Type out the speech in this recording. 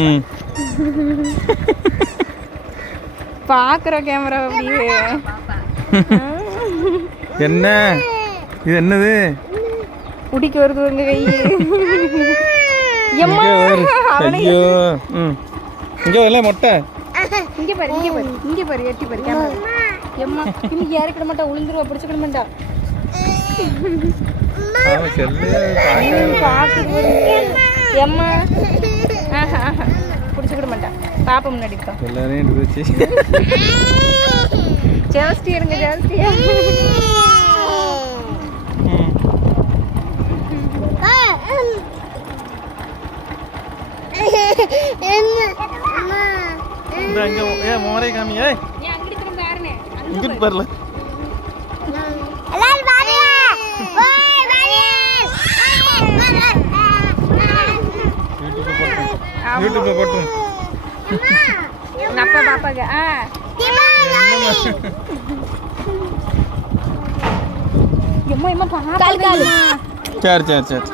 ம் பார்க்குற கேமரா அப்படியே. என்ன இது? என்னது? குடிக்க வருது உங்க கை. எம்மா அவனை ஐயோ. ம் இங்கே வரல மொட்டை. இங்கே பாரு, இங்கே பாரு, இங்கே பாரு, எட்டி பாரு கேமரா. எம்மா இன்னைக்கு ஏறிக்கிட மாட்டா, உளுந்துருவா, பிடிச்சிக்கிட மாட்டா. பார்க்குது எம்மா. பிடிச்சிக்கிட மாட்டா. பாப்பா முன்னாடி இருக்கா. எல்லாரையும் இருந்துச்சு. ஜாஸ்தி இருங்க, ஜாஸ்தி. மோரே காமி. இங்கிட்டு பாருல. யூடியூப்ல போட்டு அப்பா பாப்பாங்க. எம்மா எம்மா பாப்பா. சரி சரி சரி.